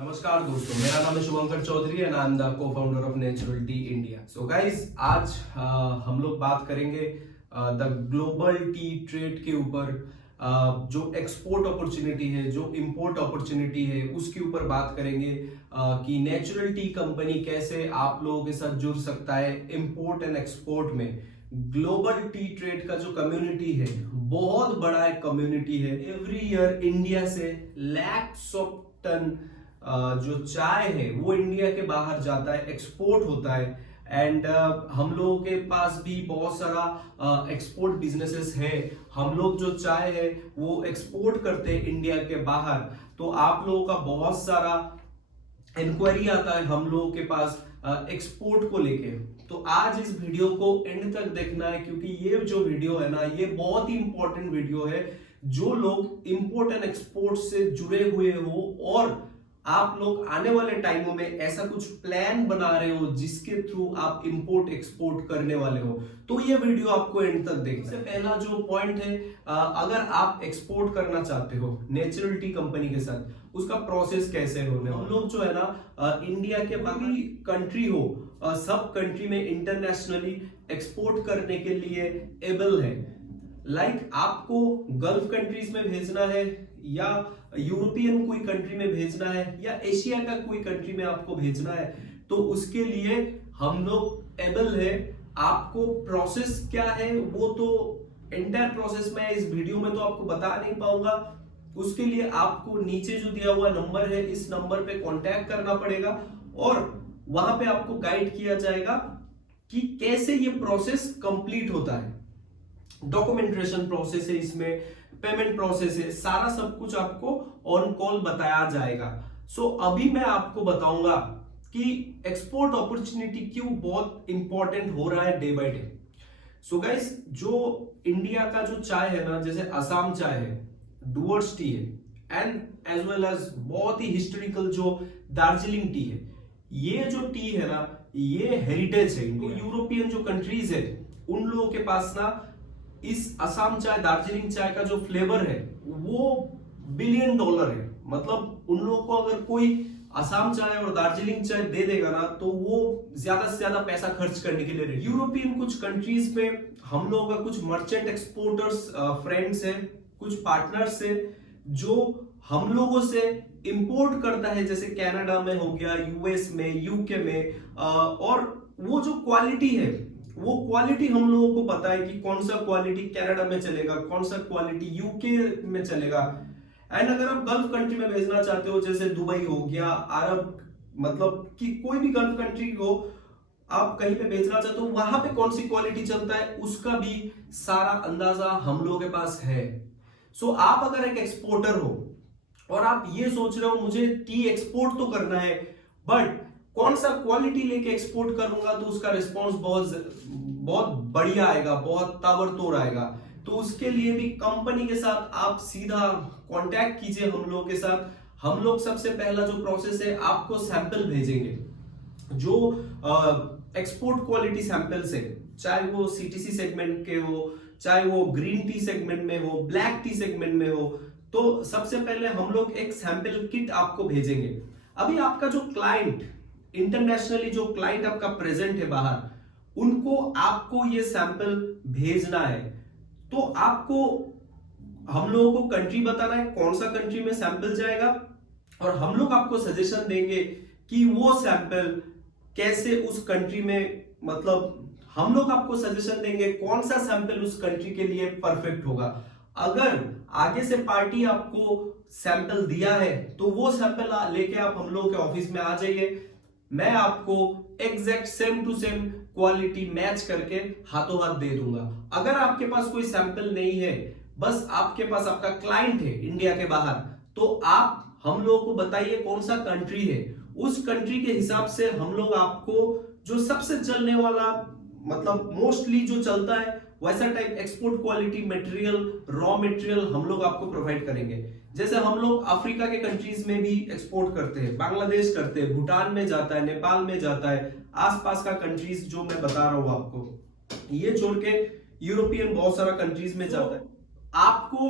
नमस्कार दोस्तों, मेरा नाम है Shubhankar Chaudhary and I am the co-founder of natural tea India. So guys, आज हम लोग बात करेंगे द ग्लोबल टी ट्रेड के ऊपर। जो एक्सपोर्ट अपॉर्चुनिटी है, जो इंपोर्ट अपॉर्चुनिटी है, उसके ऊपर बात करेंगे कि नेचुरल टी कंपनी कैसे आप लोगों के साथ जुड़ सकता है इंपोर्ट एंड एक्सपोर्ट में। ग्लोबल टी ट्रेड का जो कम्युनिटी है, बहुत बड़ा एक कम्युनिटी है। एवरी ईयर इंडिया से लैक्स ऑफ टन जो चाय है वो इंडिया के बाहर जाता है, एक्सपोर्ट होता है। एंड हम लोगों के पास भी बहुत सारा एक्सपोर्ट बिजनेसेस है। हम लोग जो चाय है वो एक्सपोर्ट करते हैं इंडिया के बाहर। तो आप लोगों का बहुत सारा इंक्वायरी आता है हम लोगों के पास एक्सपोर्ट को लेके। तो आज इस वीडियो को एंड तक देखना है, क्योंकि ये जो वीडियो है ना, ये बहुत ही इंपॉर्टेंट वीडियो है। जो लोग इंपोर्ट एंड एक्सपोर्ट से जुड़े हुए हो और आप लोग आने वाले टाइमों में ऐसा कुछ प्लान बना रहे हो जिसके थ्रू आप इंपोर्ट एक्सपोर्ट करने वाले हो, तो ये वीडियो आपको एंड तक देखना है। पहला जो पॉइंट है, अगर आप एक्सपोर्ट करना चाहते हो नेचुरल टी कंपनी के साथ, उसका प्रोसेस कैसे होने वाला। हम लोग जो है ना, इंडिया के बाकी कंट्री हो, सब कंट्री में इंटरनेशनली एक्सपोर्ट करने के लिए एबल है। लाइक आपको गल्फ कंट्रीज में भेजना है, या यूरोपियन कोई कंट्री में भेजना है, या एशिया का कोई कंट्री में आपको भेजना है, तो उसके लिए हम लोग एबल है। आपको प्रोसेस क्या है वो तो एंटायर प्रोसेस में इस वीडियो में तो आपको बता नहीं पाऊंगा। उसके लिए आपको नीचे जो दिया हुआ नंबर है, इस नंबर पे कांटेक्ट करना पड़ेगा और वहां पे आपको गाइड किया जाएगा कि कैसे ये प्रोसेस कंप्लीट होता है। डॉक्यूमेंटेशन प्रोसेस है, इसमें पेमेंट प्रोसेस है, सारा सब कुछ आपको ऑन कॉल बताया जाएगा। सो अभी मैं आपको बताऊंगा कि एक्सपोर्ट अपॉर्चुनिटी क्यों बहुत इंपॉर्टेंट हो रहा है day by day. So guys, जो इंडिया का जो चाय है ना, जैसे असम चाय है, डुवर्स टी है, एंड एज वेल एज बहुत ही हिस्टोरिकल जो दार्जिलिंग टी है, ये जो टी है ना, ये हेरिटेज है। तो यूरोपियन जो कंट्रीज है उन लोगों के पास ना इस असम चाय, दार्जिलिंग चाय का जो फ्लेवर है वो $1 बिलियन है। मतलब उन लोगों को अगर कोई असम चाय और दार्जिलिंग चाय दे देगा ना, तो वो ज्यादा से ज्यादा पैसा खर्च करने के लिए रेडी। यूरोपियन कुछ कंट्रीज में हम लोगों का कुछ मर्चेंट एक्सपोर्टर्स फ्रेंड्स है, कुछ पार्टनर्स है जो हम लोगों से इंपोर्ट करता है, जैसे कनाडा में हो गया, यूएस में, यूके में। और वो जो क्वालिटी है, वो क्वालिटी हम लोगों को पता है कि कौन सा क्वालिटी कनाडा में चलेगा, कौन सा क्वालिटी यूके में चलेगा। एंड अगर आप गल्फ कंट्री में भेजना चाहते हो, जैसे दुबई हो गया, अरब, मतलब कि कोई भी गल्फ कंट्री को आप कहीं पे भेजना चाहते हो, वहां पे कौन सी क्वालिटी चलता है, उसका भी सारा अंदाजा हम लोगों के पास है। सो आप अगर एक एक्सपोर्टर हो और आप ये सोच रहे हो मुझे टी एक्सपोर्ट तो करना है, बट कौन सा क्वालिटी लेके एक्सपोर्ट करूंगा तो उसका रिस्पॉन्स बहुत बढ़िया आएगा, बहुत ताबड़तोड़ आएगा, तो उसके लिए भी कंपनी के साथ आप सीधा कांटेक्ट कीजिए हम लोग के साथ। हम लोग सबसे पहला जो प्रोसेस है, आपको सैंपल भेजेंगे, जो एक्सपोर्ट क्वालिटी सैंपल्स है, चाहे वो सीटीसी सेगमेंट के हो, चाहे वो ग्रीन टी सेगमेंट में हो, ब्लैक टी सेगमेंट में हो। तो सबसे पहले हम लोग एक सैंपल किट आपको भेजेंगे। अभी आपका जो क्लाइंट, इंटरनेशनली जो क्लाइंट आपका प्रेजेंट है बाहर, उनको आपको ये सैंपल भेजना है। तो आपको हम लोगों को कंट्री बताना है, कौन सा कंट्री में सैंपल जाएगा, और हम लोग आपको सजेशन देंगे कि वो सैंपल कैसे उस कंट्री में, मतलब हम लोग आपको सजेशन देंगे कौन सा सैंपल उस कंट्री के लिए परफेक्ट होगा। अगर आगे से पार्टी आपको सैंपल दिया है तो वो सैंपल लेके आप हम लोग के ऑफिस में आ जाइए। मैं आपको exact same to same quality match करके हाथों हाथ दे दूंगा। अगर आपके पास कोई सैंपल नहीं है, बस आपके पास आपका क्लाइंट है इंडिया के बाहर, तो आप हम लोगों को बताइए कौन सा कंट्री है, उस कंट्री के हिसाब से हम लोग आपको जो सबसे चलने वाला, मतलब मोस्टली जो चलता है वैसा type export quality material, raw material हम लोग आपको प्रोवाइड करेंगे। जैसे हम लोग अफ्रीका के कंट्रीज में भी एक्सपोर्ट करते हैं, बांग्लादेश करते हैं, भूटान में जाता है, नेपाल में जाता है, आसपास का कंट्रीज जो मैं बता रहा हूं आपको, ये छोड़ के यूरोपियन बहुत सारा कंट्रीज में जाता है। आपको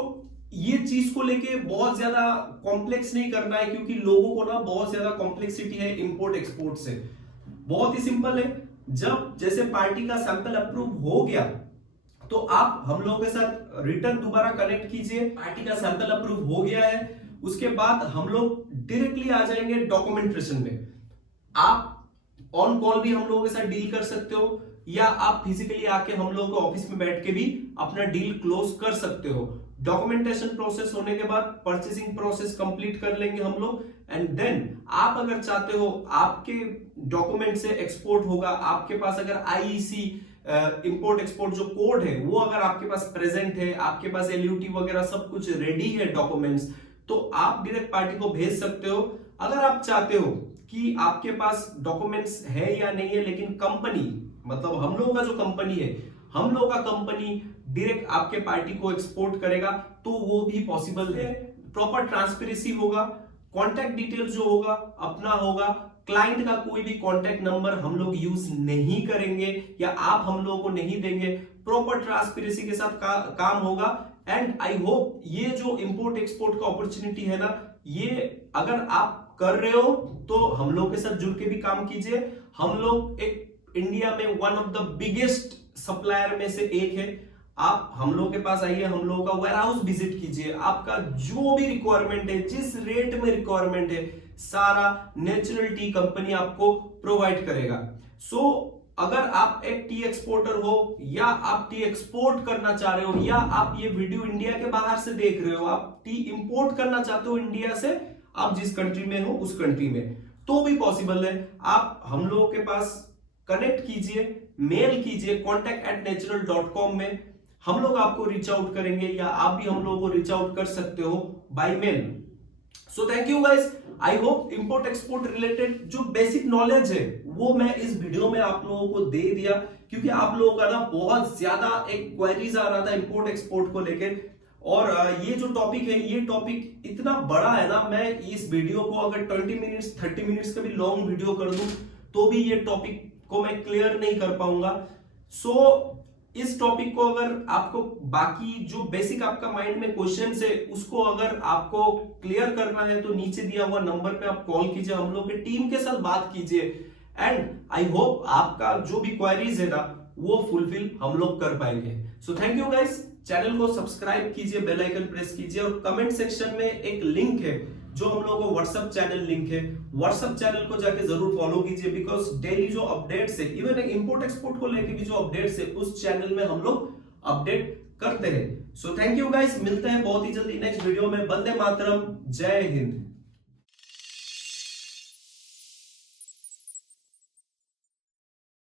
ये चीज को लेके बहुत ज्यादा कॉम्प्लेक्स नहीं करना है, क्योंकि लोगों को ना बहुत ज्यादा कॉम्प्लेक्सिटी है इंपोर्ट एक्सपोर्ट से। बहुत ही सिंपल है, जब जैसे पार्टी का सैंपल अप्रूव हो गया तो आप हम लोगों के साथ रिटर्न दोबारा कनेक्ट कीजिए। पार्टी का सैंपल अप्रूव हो गया है, उसके बाद हम लोग डायरेक्टली आ जाएंगे डॉक्यूमेंटेशन में। आप ऑन कॉल भी हम लोगों के साथ डील कर सकते हो, या आप फिजिकली आके हम लोगों के ऑफिस में बैठ के भी अपना डील क्लोज कर सकते हो। डॉक्यूमेंटेशन प्रोसेस होने के बाद परचेसिंग प्रोसेस कंप्लीट कर लेंगे हम लोग, एंड देन आप अगर चाहते हो आपके डॉक्यूमेंट से एक्सपोर्ट होगा, आपके पास अगर आईईसी इंपोर्ट एक्सपोर्ट जो कोड है वो अगर आपके पास प्रेजेंट है, आपके पास एलयूटी वगैरह सब कुछ रेडी है डॉक्यूमेंट्स, तो आप डायरेक्ट पार्टी को भेज सकते हो। अगर आप चाहते हो कि आपके पास डॉक्यूमेंट्स है या नहीं है, लेकिन कंपनी मतलब हम लोगों का जो कंपनी है, हम लोगों का कंपनी डायरेक्ट आपके पार्टी को एक्सपोर्ट करेगा, तो वो भी पॉसिबल है। प्रॉपर ट्रांसपेरेंसी होगा, कॉन्टैक्ट डिटेल्स जो होगा अपना होगा, क्लाइंट का कोई भी कॉन्टैक्ट नंबर हम लोग यूज नहीं करेंगे या आप हम लोगों को नहीं देंगे। प्रॉपर ट्रांसपेरेंसी के साथ काम होगा। एंड आई होप ये जो इंपोर्ट एक्सपोर्ट का अपॉर्चुनिटी है ना, ये अगर आप कर रहे हो तो हम लोग के साथ जुड़ के भी काम कीजिए। हम लोग एक इंडिया में one of the biggest supplier में से एक है। आप हम लोग के पास आइए, हम लोगों का वेयर हाउस विजिट कीजिए, आपका जो भी रिक्वायरमेंट है, जिस रेट में रिक्वायरमेंट है, सारा नेचुरल टी कंपनी आपको प्रोवाइड करेगा। सो अगर आप एक टी एक्सपोर्टर हो, या आप टी एक्सपोर्ट करना चाह रहे हो, या आप ये वीडियो इंडिया के बाहर से देख रहे हो, आप टी इंपोर्ट करना चाहते हो इंडिया से, आप जिस कंट्री में हो उस कंट्री में, तो भी पॉसिबल है। आप हम लोगों के पास कनेक्ट कीजिए, मेल कीजिए contact@natural.com में, हम लोग आपको रीच आउट करेंगे, या आप भी हम लोगों को रीच आउट कर सकते हो by mail. So thank you guys. I hope import export related जो बेसिक नॉलेज है वो मैं इस वीडियो में आप लोगों को दे दिया, क्योंकि आप लोगों का ना बहुत ज्यादा एक क्वेरीज आ रहा था इंपोर्ट एक्सपोर्ट को लेके। और ये जो टॉपिक है, ये टॉपिक इतना बड़ा है ना, मैं इस वीडियो को अगर 20 मिनट्स 30 मिनट्स का भी लॉन्ग वीडियो कर दूं तो भी ये टॉपिक को मैं क्लियर नहीं कर पाऊंगा। सो इस टॉपिक को अगर आपको बाकी जो बेसिक आपका माइंड में क्वेश्चंस है उसको अगर आपको क्लियर करना है, तो नीचे दिया हुआ नंबर पे आप कॉल कीजिए, हम लोग के टीम के साथ बात कीजिए, एंड आई होप आपका जो भी क्वेरीज है ना वो फुलफिल हम लोग कर पाएंगे। सो थैंक यू गाइस। चैनल को सब्सक्राइब कीजिए, बेल आइकन प्रेस कीजिए, और कमेंट सेक्शन में एक लिंक है जो हम लोगों को व्हाट्सएप चैनल लिंक है, व्हाट्सएप चैनल को जाके जरूर फॉलो कीजिए, बिकॉज डेली जो अपडेट्स है, इवन इंपोर्ट एक्सपोर्ट को लेके भी जो अपडेट्स है उस चैनल में हम लोग अपडेट करते हैं। सो थैंक यू गाइस, मिलते हैं बहुत ही जल्दी नेक्स्ट वीडियो में। वंदे मातरम, जय हिंद।